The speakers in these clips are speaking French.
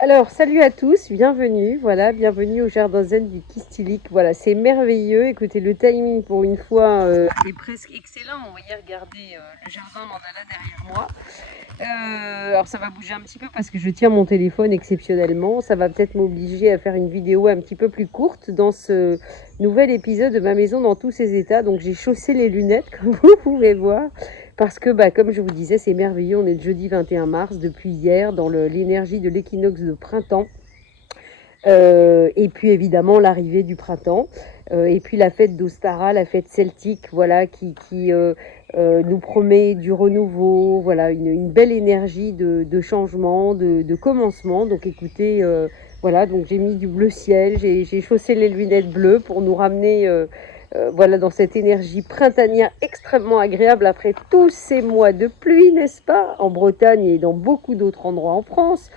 Alors, salut à tous, bienvenue, voilà, bienvenue au Jardin Zen du Kistilik. Voilà, c'est merveilleux. Écoutez, le timing pour une fois est presque excellent. On va y regarder le jardin mandala derrière moi. Alors, ça va bouger un petit peu parce que je tiens mon téléphone exceptionnellement. Ça va peut-être m'obliger à faire une vidéo un petit peu plus courte dans ce nouvel épisode de ma maison dans tous ses états. Donc, j'ai chaussé les lunettes, comme vous pouvez voir. Parce que, comme je vous disais, c'est merveilleux. On est le jeudi 21 mars depuis hier dans l'énergie de l'équinoxe de printemps. Et puis évidemment l'arrivée du printemps. Et puis la fête d'Ostara, la fête celtique, voilà, qui nous promet du renouveau, voilà, une belle énergie de changement, de commencement. Donc écoutez, voilà, donc j'ai mis du bleu ciel, j'ai chaussé les lunettes bleues pour nous ramener voilà, dans cette énergie printanière extrêmement agréable après tous ces mois de pluie, n'est-ce pas, en Bretagne et dans beaucoup d'autres endroits en France.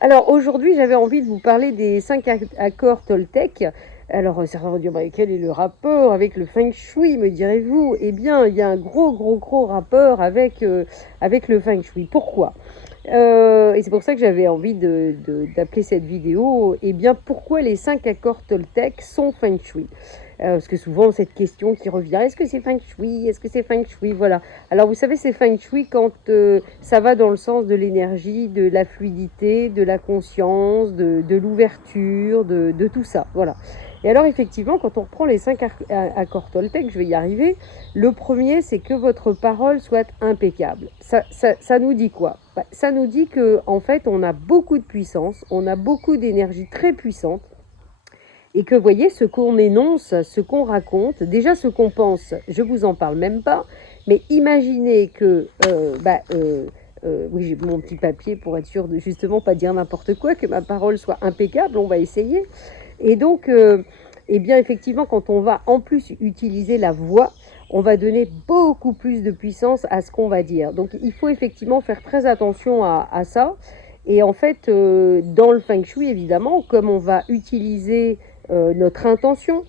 Alors aujourd'hui, j'avais envie de vous parler des 5 accords Toltec. Alors certains vont dire, quel est le rapport avec le Feng Shui, me direz-vous? Eh bien, il y a un gros rapport avec le Feng Shui. Pourquoi? Et c'est pour ça que j'avais envie d'appeler cette vidéo, eh bien, pourquoi les 5 accords Toltec sont Feng Shui? Parce que souvent, cette question qui revient, est-ce que c'est Feng Shui? Est-ce que c'est Feng Shui? Voilà. Alors, vous savez, c'est Feng Shui quand ça va dans le sens de l'énergie, de la fluidité, de la conscience, de l'ouverture, de tout ça. Voilà. Et alors, effectivement, quand on reprend les 5 accords Toltec, je vais y arriver, le premier, c'est que votre parole soit impeccable. Ça nous dit quoi? Ça nous dit que en fait, on a beaucoup de puissance, on a beaucoup d'énergie très puissante, et que, vous voyez, ce qu'on énonce, ce qu'on raconte, déjà ce qu'on pense, je vous en parle même pas, mais imaginez que, oui, j'ai mon petit papier pour être sûr de justement pas dire n'importe quoi, que ma parole soit impeccable, on va essayer. Et donc, eh bien, effectivement, quand on va en plus utiliser la voix, on va donner beaucoup plus de puissance à ce qu'on va dire. Donc, il faut effectivement faire très attention à ça. Et en fait, dans le Feng Shui, évidemment, comme on va utiliser notre intention,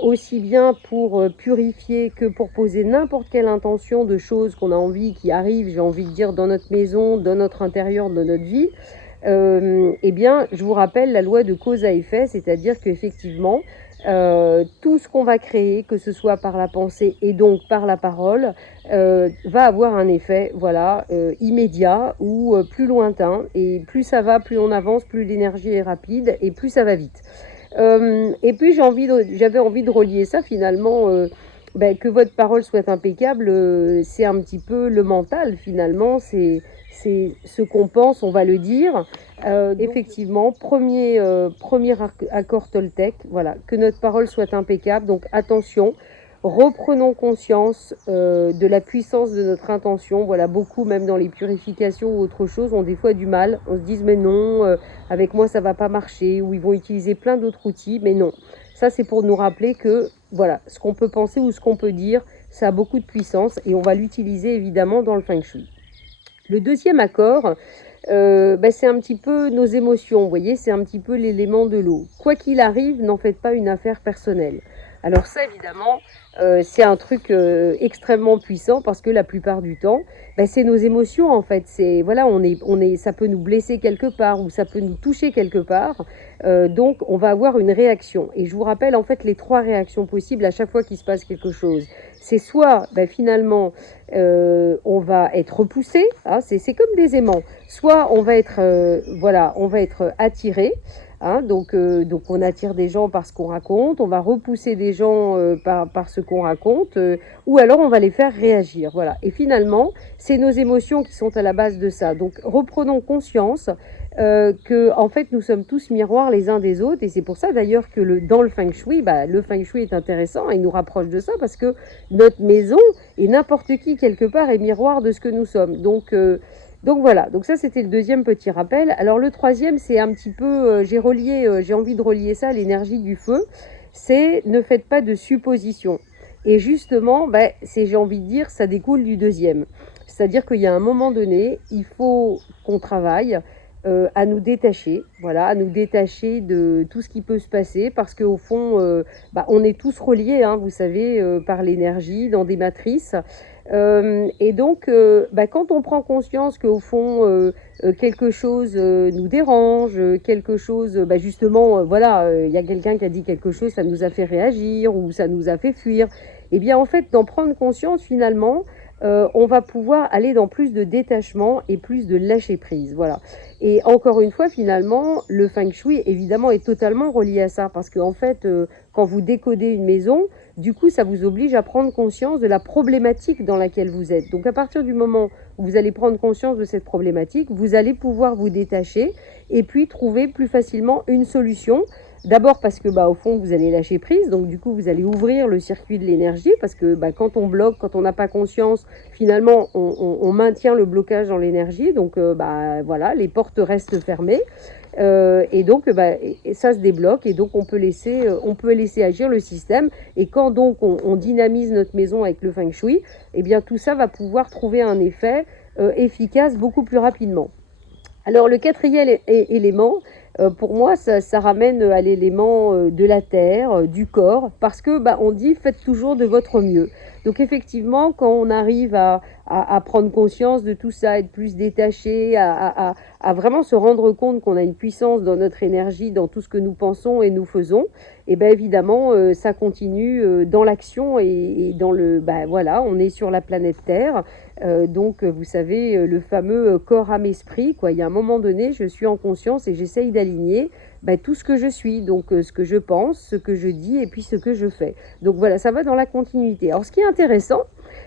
aussi bien pour purifier que pour poser n'importe quelle intention de choses qu'on a envie, qui arrivent, j'ai envie de dire, dans notre maison, dans notre intérieur, dans notre vie, eh bien, je vous rappelle la loi de cause à effet, c'est-à-dire qu'effectivement, tout ce qu'on va créer, que ce soit par la pensée et donc par la parole, va avoir un effet, voilà, immédiat ou plus lointain. Et plus ça va, plus on avance, plus l'énergie est rapide et plus ça va vite. Et puis j'avais envie de relier ça finalement. Que votre parole soit impeccable, c'est un petit peu le mental finalement, c'est ce qu'on pense, on va le dire. Effectivement, premier accord Toltec, voilà, que notre parole soit impeccable. Donc attention, reprenons conscience de la puissance de notre intention. Voilà, beaucoup, même dans les purifications ou autre chose, ont des fois du mal. On se dit, mais non, avec moi ça va pas marcher, ou ils vont utiliser plein d'autres outils, mais non. Ça, c'est pour nous rappeler que, voilà, ce qu'on peut penser ou ce qu'on peut dire, ça a beaucoup de puissance et on va l'utiliser évidemment dans le Feng Shui. Le deuxième accord, c'est un petit peu nos émotions, vous voyez, c'est un petit peu l'élément de l'eau. Quoi qu'il arrive, n'en faites pas une affaire personnelle. Alors ça, évidemment, c'est un truc extrêmement puissant parce que la plupart du temps, c'est nos émotions en fait. C'est voilà, ça peut nous blesser quelque part ou ça peut nous toucher quelque part. Donc, on va avoir une réaction. Et je vous rappelle en fait les 3 réactions possibles à chaque fois qu'il se passe quelque chose. C'est soit finalement on va être repoussé, hein, c'est comme des aimants. Soit on va être voilà, on va être attiré. Hein, donc on attire des gens par ce qu'on raconte, on va repousser des gens par ce qu'on raconte, ou alors on va les faire réagir. Voilà. Et finalement, c'est nos émotions qui sont à la base de ça. Donc reprenons conscience que en fait nous sommes tous miroirs les uns des autres, et c'est pour ça d'ailleurs que dans le Feng Shui, le Feng Shui est intéressant et nous rapproche de ça parce que notre maison et n'importe qui quelque part est miroir de ce que nous sommes. Donc voilà, donc ça c'était le deuxième petit rappel. Alors le troisième, c'est un petit peu, j'ai envie de relier ça à l'énergie du feu, c'est ne faites pas de suppositions. Et justement, j'ai envie de dire, ça découle du deuxième. C'est-à-dire qu'il y a un moment donné, il faut qu'on travaille à nous détacher, voilà, à nous détacher de tout ce qui peut se passer parce qu'au fond, on est tous reliés, hein, vous savez, par l'énergie dans des matrices. Et donc, quand on prend conscience qu'au fond, quelque chose nous dérange, quelque chose, justement, voilà, il y a quelqu'un qui a dit quelque chose, ça nous a fait réagir ou ça nous a fait fuir. Et bien, en fait, d'en prendre conscience, finalement, on va pouvoir aller dans plus de détachement et plus de lâcher prise, voilà. Et encore une fois, finalement, le feng shui, évidemment, est totalement relié à ça parce qu'en fait, quand vous décodez une maison, du coup, ça vous oblige à prendre conscience de la problématique dans laquelle vous êtes. Donc, à partir du moment où vous allez prendre conscience de cette problématique, vous allez pouvoir vous détacher et puis trouver plus facilement une solution. D'abord parce que, au fond, vous allez lâcher prise, donc du coup, vous allez ouvrir le circuit de l'énergie parce que quand on bloque, quand on n'a pas conscience, finalement, on maintient le blocage dans l'énergie, donc voilà, les portes restent fermées. Et donc, et ça se débloque et donc on peut laisser agir le système. Et quand donc on dynamise notre maison avec le feng shui, eh bien tout ça va pouvoir trouver un effet efficace beaucoup plus rapidement. Alors le quatrième élément, pour moi, ça ramène à l'élément de la terre, du corps, parce que on dit faites toujours de votre mieux. Donc effectivement, quand on arrive à prendre conscience de tout ça, être plus détaché, à vraiment se rendre compte qu'on a une puissance dans notre énergie, dans tout ce que nous pensons et nous faisons, et bien évidemment, ça continue dans l'action et dans le... voilà, on est sur la planète Terre, donc vous savez, le fameux corps, âme, esprit, quoi. Il y a un moment donné, je suis en conscience et j'essaye d'aligner tout ce que je suis, donc ce que je pense, ce que je dis et puis ce que je fais. Donc voilà, ça va dans la continuité. Alors ce qui est intéressant,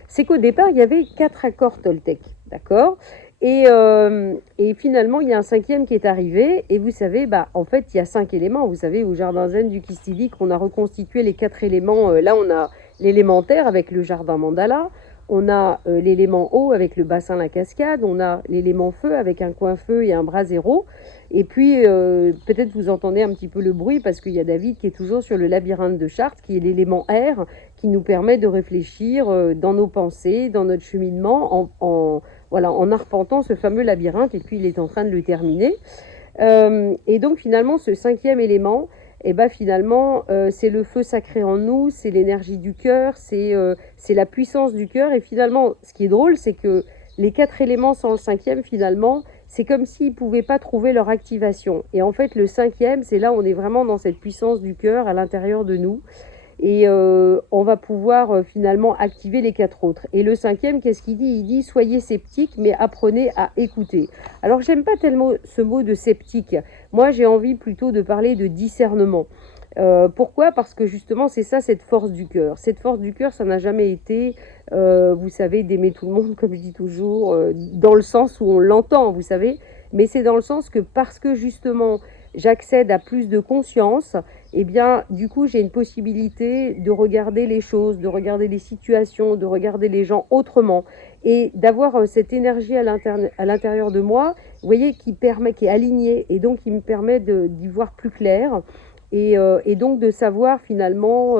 c'est qu'au départ, il y avait 4 accords Toltec, d'accord, et finalement, il y a un 5e qui est arrivé. Et vous savez, en fait, il y a 5 éléments. Vous savez, au Jardin Zen du Kistidik, on a reconstitué les 4 éléments. Là, on a l'élémentaire avec le jardin mandala. On a l'élément eau avec le bassin la cascade. On a l'élément feu avec un coin feu et un brasero. Et puis, peut-être vous entendez un petit peu le bruit parce qu'il y a David qui est toujours sur le labyrinthe de Chartres, qui est l'élément air, qui nous permet de réfléchir dans nos pensées, dans notre cheminement, voilà, en arpentant ce fameux labyrinthe. Et puis, il est en train de le terminer. Et donc, finalement, ce 5e élément, finalement, c'est le feu sacré en nous, c'est l'énergie du cœur, c'est la puissance du cœur. Et finalement, ce qui est drôle, c'est que les 4 éléments sans le 5e, finalement, c'est comme s'ils ne pouvaient pas trouver leur activation. Et en fait, le 5e, c'est là où on est vraiment dans cette puissance du cœur à l'intérieur de nous. Et on va pouvoir finalement activer les 4 autres. Et le 5e, qu'est-ce qu'il dit? Il dit soyez sceptique, mais apprenez à écouter. Alors j'aime pas tellement ce mot de sceptique. Moi, j'ai envie plutôt de parler de discernement. Pourquoi? Parce que justement, c'est ça, cette force du cœur. Cette force du cœur, ça n'a jamais été, vous savez, d'aimer tout le monde, comme je dis toujours, dans le sens où on l'entend, vous savez. Mais c'est dans le sens que parce que justement, j'accède à plus de conscience, eh bien, du coup, j'ai une possibilité de regarder les choses, de regarder les situations, de regarder les gens autrement et d'avoir cette énergie à l'intérieur de moi, vous voyez, qui est alignée et donc qui me permet d'y voir plus clair et donc de savoir finalement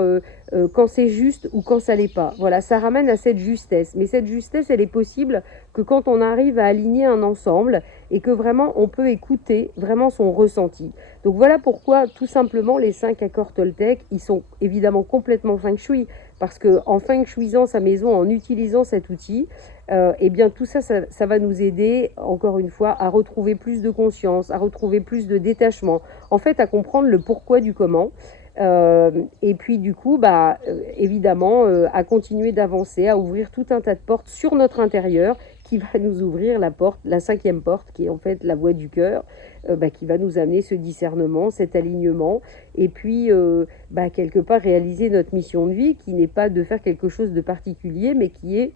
quand c'est juste ou quand ça l'est pas. Voilà, ça ramène à cette justesse. Mais cette justesse, elle est possible que quand on arrive à aligner un ensemble et que vraiment on peut écouter vraiment son ressenti. Donc voilà pourquoi tout simplement les 5 accords Toltec, ils sont évidemment complètement feng shui parce que en feng shuisant sa maison, en utilisant cet outil, eh bien tout ça, ça va nous aider encore une fois à retrouver plus de conscience, à retrouver plus de détachement, en fait à comprendre le pourquoi du comment. Et puis du coup, évidemment, à continuer d'avancer, à ouvrir tout un tas de portes sur notre intérieur qui va nous ouvrir la porte, la 5e porte, qui est en fait la voie du cœur, qui va nous amener ce discernement, cet alignement, et puis quelque part réaliser notre mission de vie, qui n'est pas de faire quelque chose de particulier, mais qui est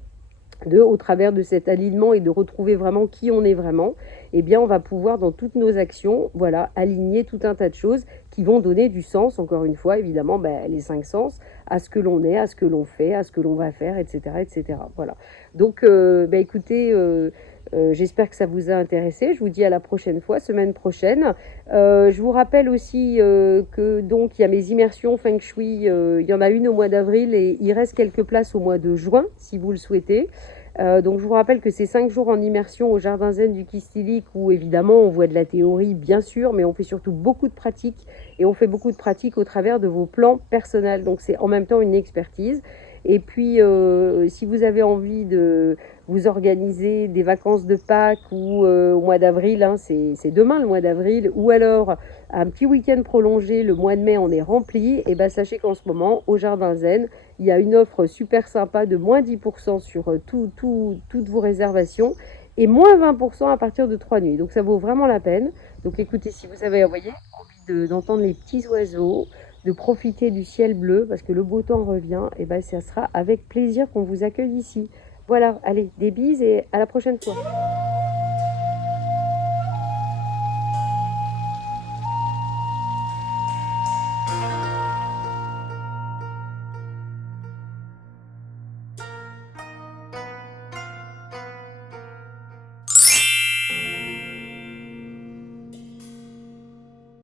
au travers de cet alignement et de retrouver vraiment qui on est vraiment, eh bien on va pouvoir dans toutes nos actions, voilà, aligner tout un tas de choses qui vont donner du sens, encore une fois, évidemment, les 5 sens, à ce que l'on est, à ce que l'on fait, à ce que l'on va faire, etc. etc. Voilà. Donc, écoutez, j'espère que ça vous a intéressé. Je vous dis à la prochaine fois, semaine prochaine. Je vous rappelle aussi que donc il y a mes immersions Feng Shui. Il y en a une au mois d'avril et il reste quelques places au mois de juin, si vous le souhaitez. Donc je vous rappelle que c'est 5 jours en immersion au Jardin Zen du Kistilic où évidemment on voit de la théorie bien sûr, mais on fait surtout beaucoup de pratiques et on fait beaucoup de pratiques au travers de vos plans personnels. Donc c'est en même temps une expertise. Et puis si vous avez envie de vous organiser des vacances de Pâques ou au mois d'avril, hein, c'est demain le mois d'avril, ou alors un petit week-end prolongé, le mois de mai on est rempli, et ben sachez qu'en ce moment au Jardin Zen, il y a une offre super sympa de moins 10% sur toutes vos réservations et moins 20% à partir de 3 nuits. Donc ça vaut vraiment la peine. Donc écoutez, si vous avez envie d'entendre les petits oiseaux, de profiter du ciel bleu parce que le beau temps revient, et ben ça sera avec plaisir qu'on vous accueille ici. Voilà, allez, des bises et à la prochaine fois.